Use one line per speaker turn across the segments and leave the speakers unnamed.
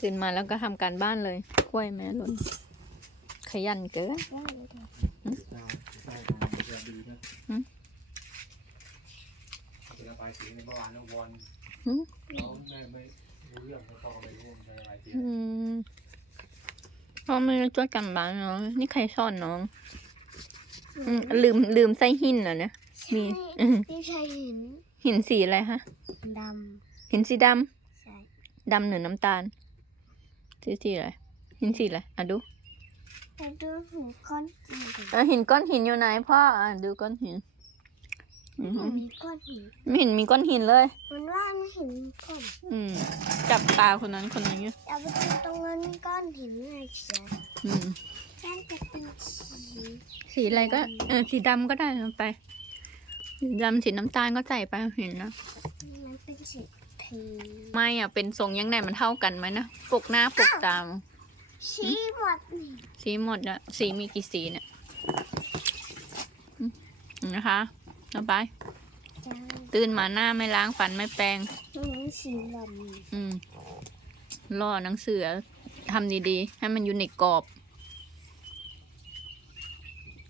ตื่นมาแล้วก็ทำการบ้านเลย กล้วยแม่หล่นขยันเกิน
ได้เลยค่ะ
ใช่ใช่ใช่ดีนะ
หืม
เวลาไปสีในเมื่อวานน้องวอน
หืม
เขาไม่ไม่รู้เรื่องเขาก็ไม่รู้ในอะไรที
อืมพ่อไม่ได้ช่วยกันบ้านเนาะนี่ใครสอนน้องอืมลืมลืมใส่หินเหรอเนี่ยมี
ใช่
อืม
นี่ใช่หิน
หินสีอะไรฮะ
ด
หินสีดำ
ใช่ำ
ดำหรือน้ำตาล สีสีอะไรหินสีอะไรอะดู
แต่ดูหูก้อนหิน
เออหินก้อนหินอยู่ไหนพ่ออะดูก้อนหินอืม
มีก้อนหิน
ไม่เห็นมีก้อนหินเลย
มันว่าไม่เห็นก้อน
อืม จับตาคนนั้นคนนี้
เอาไปดูตรงนั้นก้อนหินเลยเชียว
อืม
แค่จะเป็นสี
สีอะไรก็เออสีดำก็ได้ลงไปสีดำสีน้ำตาลก็ใส่ไปเห็นนะ
มันเป็นสีพี
ไม่อะเป็นทรงยังไงมันเท่ากันไหมนะปกหน้าปกตาม
ชีหมดนี่
สีหมดอะสีมีกี่สีเนี่ยอืมนะคะเอาไป
จ้า
ตื่นมาหน้าไม่ล้างฟันไม่แปรง
มันสีดำ
อืมล่อหนังสือทำดีๆ ให้มันอยู่ในกรอบ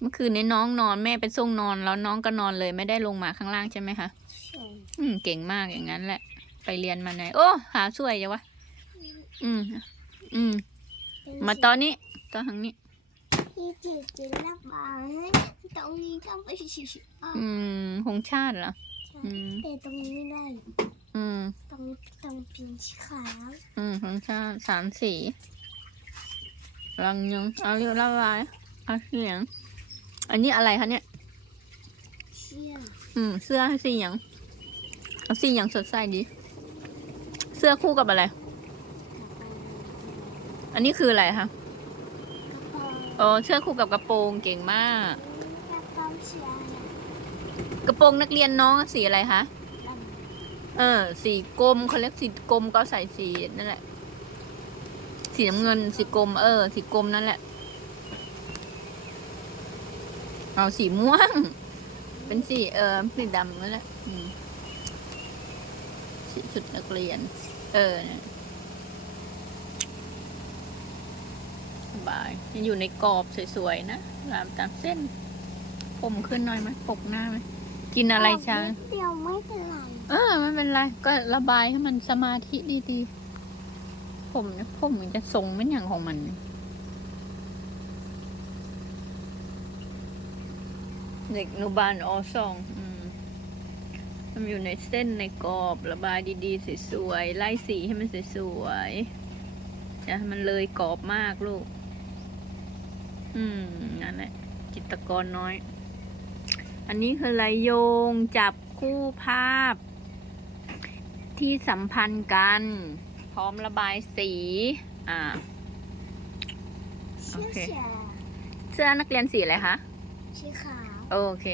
เมื่อคืนนี้น้องนอนแม่ไปส่งนอนแล้วน้องก็นอนเลยไม่ได้ลงมาข้างล่างใช่ไหมคะ
ใช่
อืม เก่งมากอย่างนั้นแหละ ไปเรียนมาไหน โอ้ หาสวยจังวะ อืม อืม มาตอนนี้ ตอนทางนี้
ที่จีจีระบายตรงนี้ก็ไม่ใช่อะ
อืมหงชาติเหรออืม
แต่ตรงนี้ไม่ได้
อืม
ตรงตรงเป็นสีขาว
อืมหงชาติสามสีรังยังเอาเรียวละลายเอาเสียง อันนี้อะไรคะเนี่ย
เชี่ย
อืม เสื้อสีหยังเอาสีหยังสดใสดี เสื้อคู่กับอะไร อันนี้คืออะไรคะ
กระเป๋า
อ๋อเสื้อคู่กับกระโปรงเก่งมาก
กระเป๋าเชียร์
กระโปรงนักเรียนน้องสีอะไรคะ
ด
เออ สีกลมเขาเรียกสีกลมก็ใส่สีนั่นแหละ สีน้ำเงินสีกลมเออ สีกลมนั่นแหละ เอาสีม่วง เป็นสีเออสีดำนั่นแหละ อืม สีชุดนักเรียน เออเนี่ยสบายยังอยู่ในกรอบสวยๆนะตามตามเส้น ผมขึ้นหน่อยไหมปกหน้าไหมกินำอะไรช้า
นิดเดียวไม่เป็นไร
เออไม่เป็นไรก็ระบายให้มันสมาธิดีๆ ผมเนี่ยผมมันจะทรงเป็นอย่างของมันเด็กอนุบาลอสองอื มมันอยู่ในเส้นในกรอบระบายดีๆสวยๆไล่สีให้มันสวยๆจะให้มันเลยกรอบมากลูก อืมนั่นแหละจิตรกรน้อย อันนี้คืออะไรโยงจับคู่ภาพ ที่สัมพันธ์กัน พร้อมระบายสี อ่า
เชี่ย
โอเค
เชียร์
เสื้อนักเรียนสีอะไรคะ
สีขาว
โอเค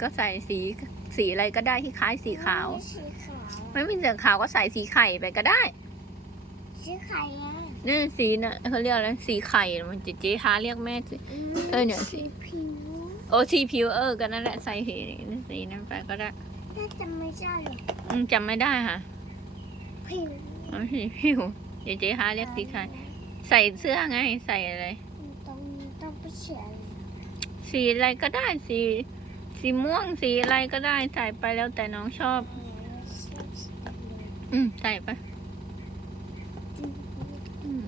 ก็ใส่สี สีอะไรก็ได้ที่คล้ายสีขาว
สีขาว
ไม่มีสีขาวก็ใส่สีไข่ไปก็ได้
สีไข่อะ
นี่สีน่ะเขาเรียกอะไรสีไข่มันจิเจ๊ฮาเรียกแม่สิเออเนี่ยสิ
สีผิว
โอสีผิวเออก็นั่นแหละใส่สีสีนั้นไปก็ได้
น่าจะไม่ใช่หรอก
อืมจำไม่ได้ค่ะ
ผิว
อ๋อสีผิวเจ๊เจ๊ฮาเรียกสีไข่ใส่เสื้อไงใส่อะไร
ตรงนี้ต้องไปเฉียร์
สีอะไรก็ได้สี สีม่วงสีอะไรก็ได้ใส่ไปแล้วแต่น้องชอบ อืมใส่ไปอืม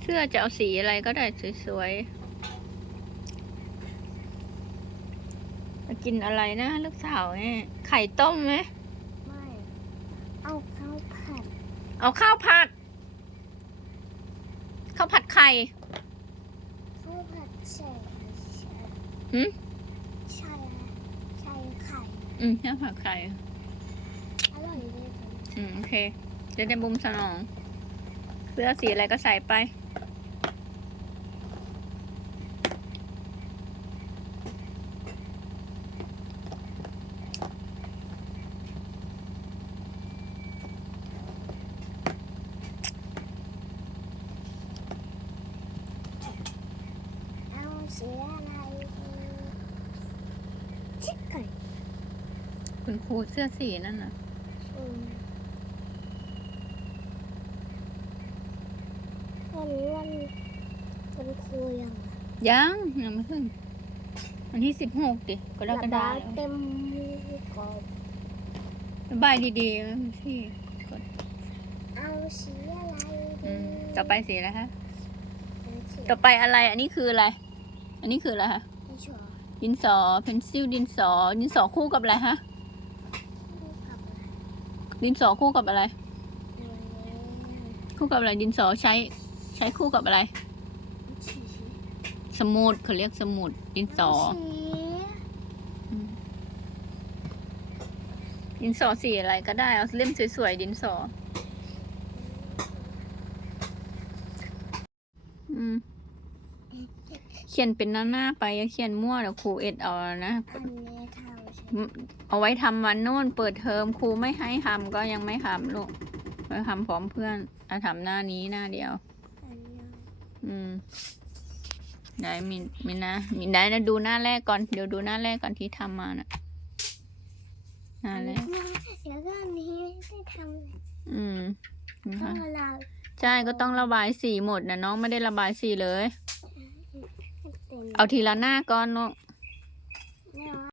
เสื้อจะเอาสีอะไรก็ได้สวยๆจะกินอะไรนะลูกสาวเนี่ยไข่ต้มไหม
ไม่ เอาข้าวผัด
เอาข้าวผัด ข้าวผัดไข่
ข้าวผัดใส่ใส่
หืม
ใช่ใช่ไข่
อืมข้าวผัดไข่
อร่อยดี
อืมโอเคจะได้บุมสนองเสื้อสีอะไรก็ใส่ไป
เอาสีอะไร ชิคกี้
คุณครูเสื้อสีนั่นน่ะ
อืมวันวันวันครูยังอะ
ยังยังไม่ขึ้นวันที่สิบหกดิกรกฎาคม
เต็มกรอบ
ระบายดีๆนะพี่
เอาสีอะไร
อื
ดี
มต่อไปสีอะไรคะ
เอาสี
ต่อไปอะไร อันนี้คืออะไร อันนี้คืออะไรคะ
ไม่ชอบ
ดินสอเพนซิลดินสอ ดินสอคู่กับอะไรฮะ
กับอะไร
ดินสอคู่กับอะไร
อืม
คู่กับอะไรดินสอใช้ใช้คู่กับอะไร
สี
สมุดเขาเรียกสมุดดินสอ
สี
ดินสอสีอะไรก็ได้เอาเล่มสวยๆดินสอ อืม เขียนเป็นหน้าๆไปอย่าเขียนมั่วเดี๋ยวครูเอ็ดเอานะ
อันนี้เท่าใช่ไหม
เอาไว้ทำวันโน้นเปิดเทอมครูไม่ให้ทำก็ยังไม่ทำลูกไปทำพร้อมเพื่อนเอาทำหน้านี้หน้าเดียว
อันนี้
อืมไหนมีมีนะมีไหนนะดูหน้าแรกก่อนเดี๋ยวดูหน้าแรกก่อนที่ทำมาน่ะหน้าแรก
แล้วก็อันนี้ไม่ได้ทำเลย
อืมนะ
ต้อ
คะ
งเวลา
ใช่ก็ต้องระบายสีหมดนะน้องไม่ได้ระบายสีเลย
เต็ม
เอาทีละหน้าก่อนเนาะ